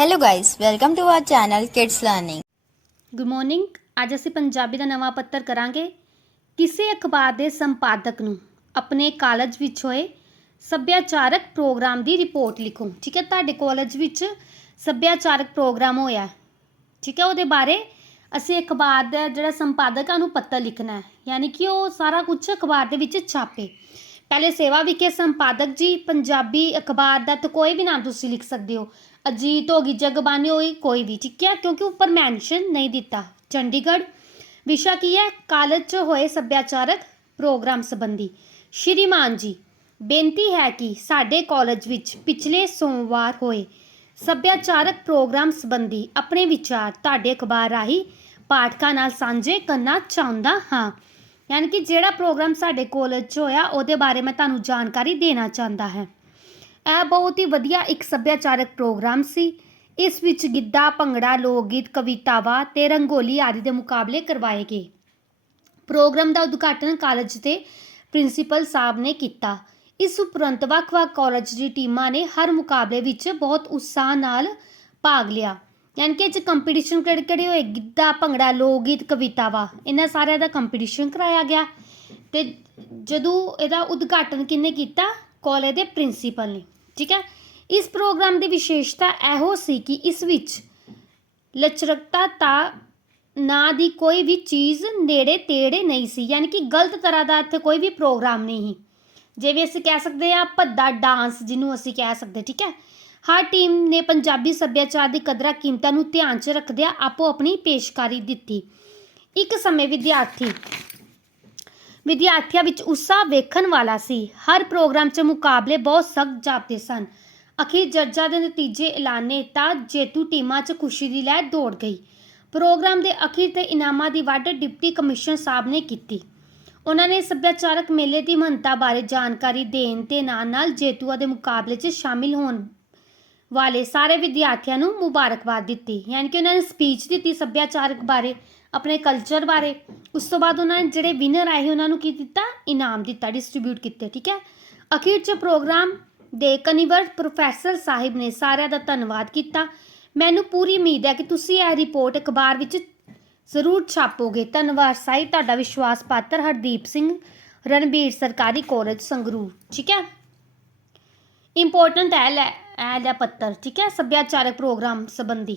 Hello guys, welcome to our channel Kids Learning. Good morning ਅੱਜ ਅਸੀਂ ਪੰਜਾਬੀ ਦਾ ਨਵਾਂ ਪੱਤਰ ਕਰਾਂਗੇ। ਕਿਸੇ ਅਖਬਾਰ ਦੇ ਸੰਪਾਦਕ ਨੂੰ ਆਪਣੇ ਕਾਲਜ ਵਿੱਚ ਹੋਏ ਸੱਭਿਆਚਾਰਕ ਪ੍ਰੋਗਰਾਮ ਦੀ ਰਿਪੋਰਟ ਲਿਖੋ। ਠੀਕ ਹੈ ਤੁਹਾਡੇ ਕਾਲਜ ਵਿੱਚ ਸੱਭਿਆਚਾਰਕ ਪ੍ਰੋਗਰਾਮ ਹੋਇਆ। ਠੀਕ ਹੈ ਉਹਦੇ ਬਾਰੇ ਅਸੀਂ ਅਖਬਾਰ ਦਾ ਜਿਹੜਾ ਸੰਪਾਦਕ ਆ ਉਹਨੂੰ ਪੱਤਰ ਲਿਖਣਾ ਹੈ। ਯਾਨੀ ਕਿ ਉਹ ਸਾਰਾ ਕੁਝ ਅਖਬਾਰ ਦੇ ਵਿੱਚ ਛਾਪੇ। ਪਹਿਲੇ ਸੇਵਾ ਵਿਖੇ ਸੰਪਾਦਕ ਜੀ, ਪੰਜਾਬੀ ਅਖਬਾਰ ਦਾ ਤਾਂ ਕੋਈ ਵੀ ਨਾਮ ਤੁਸੀਂ ਲਿਖ ਸਕਦੇ ਹੋ। ਅਜੀਤ ਹੋ ਗਈ ਜਗਬਾਨੀ ਹੋਈ, ਕੋਈ ਵੀ ਠੀਕ ਹੈ ਕਿਉਂਕਿ ਉੱਪਰ ਮੈਂਸ਼ਨ ਨਹੀਂ ਦਿੱਤਾ। ਚੰਡੀਗੜ੍ਹ, ਵਿਸ਼ਾ ਕੀ ਹੈ? ਕਾਲਜ 'ਚ ਹੋਏ ਸੱਭਿਆਚਾਰਕ ਪ੍ਰੋਗਰਾਮ ਸੰਬੰਧੀ। ਸ਼੍ਰੀਮਾਨ ਜੀ, ਬੇਨਤੀ ਹੈ ਕਿ ਸਾਡੇ ਕਾਲਜ ਵਿੱਚ ਪਿਛਲੇ ਸੋਮਵਾਰ ਹੋਏ ਸੱਭਿਆਚਾਰਕ ਪ੍ਰੋਗਰਾਮ ਸੰਬੰਧੀ ਆਪਣੇ ਵਿਚਾਰ ਤੁਹਾਡੇ ਅਖਬਾਰ ਰਾਹੀਂ ਪਾਠਕਾਂ ਨਾਲ ਸਾਂਝੇ ਕਰਨਾ ਚਾਹੁੰਦਾ ਹਾਂ। ਯਾਨੀ ਕਿ ਜਿਹੜਾ ਪ੍ਰੋਗਰਾਮ ਸਾਡੇ ਕਾਲਜ 'ਚ ਹੋਇਆ, ਉਹਦੇ ਬਾਰੇ ਮੈਂ ਤੁਹਾਨੂੰ ਜਾਣਕਾਰੀ ਦੇਣਾ ਚਾਹੁੰਦਾ ਹੈ। ਇਹ ਬਹੁਤ ਹੀ ਵਧੀਆ ਇੱਕ ਸੱਭਿਆਚਾਰਕ ਪ੍ਰੋਗਰਾਮ ਸੀ। ਇਸ ਵਿੱਚ ਗਿੱਧਾ, ਭੰਗੜਾ ਲੋਕ ਗੀਤ ਕਵਿਤਾਵਾਂ ਤੇ ਰੰਗੋਲੀ ਆਦਿ ਦੇ ਮੁਕਾਬਲੇ ਕਰਵਾਏ ਗਏ। ਪ੍ਰੋਗਰਾਮ ਦਾ ਉਦਘਾਟਨ ਕਾਲਜ ਦੇ ਪ੍ਰਿੰਸੀਪਲ ਸਾਹਿਬ ਨੇ ਕੀਤਾ। ਇਸ ਉਪਰੰਤ ਵੱਖ-ਵੱਖ ਕਾਲਜ ਦੀ ਟੀਮਾਂ ਨੇ ਹਰ ਮੁਕਾਬਲੇ ਵਿੱਚ ਬਹੁਤ ਉਤਸ਼ਾਹ ਨਾਲ ਭਾਗ ਲਿਆ। ਯਾਨੀ ਕਿ ਇਹ 'ਚ ਕੰਪੀਟੀਸ਼ਨ ਕਿਹੜੇ ਕਿਹੜੇ ਹੋਏ ਗਿੱਧਾ ਭੰਗੜਾ ਲੋਕ ਗੀਤ ਕਵਿਤਾ ਕਵਿਤਾਵਾਂ ਇਹਨਾਂ ਸਾਰਿਆਂ ਦਾ ਕੰਪੀਟੀਸ਼ਨ ਕਰਾਇਆ ਗਿਆ। ਤੇ ਜਦੋਂ ਇਹਦਾ ਉਦਘਾਟਨ ਕਿੰਨੇ ਕੀਤਾ? ਕਾਲਜ ਦੇ ਪ੍ਰਿੰਸੀਪਲ ਨੇ। ਠੀਕ ਹੈ? ਇਸ ਪ੍ਰੋਗਰਾਮ ਦੀ ਵਿਸ਼ੇਸ਼ਤਾ ਇਹੋ ਸੀ ਕਿ ਇਸ ਵਿੱਚ ਲਚਰਕਤਾ ਤਾਂ ਨਾ ਦੀ ਕੋਈ ਵੀ ਚੀਜ਼ ਨੇੜੇ ਤੇੜੇ ਨਹੀਂ ਸੀ। ਯਾਨੀ ਕਿ ਗਲਤ ਤਰ੍ਹਾਂ ਦਾ ਇੱਥੇ ਕੋਈ ਵੀ ਪ੍ਰੋਗਰਾਮ ਨਹੀਂ ਸੀ। ਜਿਵੇਂ ਅਸੀਂ ਕਹਿ ਸਕਦੇ ਹਾਂ ਭੱਦਾ ਡਾਂਸ ਜਿਹਨੂੰ ਅਸੀਂ ਕਹਿ ਸਕਦੇ, ਠੀਕ ਹੈ? ਹਰ ਟੀਮ ਨੇ ਪੰਜਾਬੀ ਸੱਭਿਆਚਾਰ ਦੀ ਕਦਰਾਂ ਕੀਮਤਾਂ ਨੂੰ ਧਿਆਨ 'ਚ ਰੱਖਦਿਆਂ ਆਪੋ ਆਪਣੀ ਪੇਸ਼ਕਾਰੀ ਦਿੱਤੀ। ਇੱਕ ਸਮੇਂ ਵਿਦਿਆਰਥੀ, ਵਿਦਿਆਰਥੀਆਂ ਵਿੱਚ ਉਤਸ਼ਾਹ ਵੇਖਣ ਵਾਲਾ ਸੀ। ਹਰ ਪ੍ਰੋਗਰਾਮ 'ਚ ਮੁਕਾਬਲੇ ਬਹੁਤ ਸਖਤ ਜਾਪਦੇ ਸਨ। ਅਖੀਰ ਜੱਜਾਂ ਦੇ ਨਤੀਜੇ ਐਲਾਨੇ ਤਾਂ ਜੇਤੂ ਟੀਮਾਂ 'ਚ ਖੁਸ਼ੀ ਦੀ ਲਹਿਰ ਦੌੜ ਗਈ। ਪ੍ਰੋਗਰਾਮ ਦੇ ਅਖੀਰ ਤੇ ਇਨਾਮਾਂ ਦੀ ਵੰਡ ਡਿਪਟੀ ਕਮਿਸ਼ਨਰ ਸਾਹਿਬ ਨੇ ਕੀਤੀ। ਉਹਨਾਂ ਨੇ ਸੱਭਿਆਚਾਰਕ ਮੇਲੇ ਦੀ ਮਹੱਤਤਾ ਬਾਰੇ ਜਾਣਕਾਰੀ ਦੇਣ ਤੇ ਨਾਲ-ਨਾਲ ਜੇਤੂਆਂ ਦੇ ਮੁਕਾਬਲੇ 'ਚ ਸ਼ਾਮਿਲ ਹੋਣ ਵਾਲੇ ਸਾਰੇ ਵਿਦਿਆਰਥੀਆਂ ਨੂੰ ਮੁਬਾਰਕਬਾਦ ਦਿੱਤੀ। ਯਾਨੀ ਕਿ ਉਹਨਾਂ ਨੇ ਸਪੀਚ ਦਿੱਤੀ ਸੱਭਿਆਚਾਰਕ ਬਾਰੇ, ਆਪਣੇ ਕਲਚਰ ਬਾਰੇ। ਉਸ ਤੋਂ ਬਾਅਦ ਉਹਨਾਂ ਨੇ ਜਿਹੜੇ ਵਿਨਰ ਆਏ ਉਹਨਾਂ ਨੂੰ ਕੀ ਦਿੱਤਾ? ਇਨਾਮ ਦਿੱਤਾ ਡਿਸਟ੍ਰੀਬਿਊਟ ਕੀਤੇ, ਠੀਕ ਹੈ? ਅਖੀਰ 'ਚ ਪ੍ਰੋਗਰਾਮ ਦੇ ਕਨਿਵਰ ਪ੍ਰੋਫੈਸਰ ਸਾਹਿਬ ਨੇ ਸਾਰਿਆਂ ਦਾ ਧੰਨਵਾਦ ਕੀਤਾ। ਮੈਨੂੰ ਪੂਰੀ ਉਮੀਦ ਹੈ ਕਿ ਤੁਸੀਂ ਇਹ ਰਿਪੋਰਟ ਅਖਬਾਰ ਵਿੱਚ ਜ਼ਰੂਰ ਛਾਪੋਗੇ। ਧੰਨਵਾਦ ਸਾਈ ਤੁਹਾਡਾ ਵਿਸ਼ਵਾਸ ਪਾਤਰ ਹਰਦੀਪ ਸਿੰਘ, ਰਣਬੀਰ ਸਰਕਾਰੀ ਕਾਲਜ ਸੰਗਰੂਰ, ਠੀਕ ਹੈ? ਇੰਪੋਰਟੈਂਟ ਹੈ ਇਹ ਲਿਆ ਪੱਤਰ ਠੀਕ ਹੈ ਸੱਭਿਆਚਾਰਕ ਪ੍ਰੋਗਰਾਮ ਸੰਬੰਧੀ।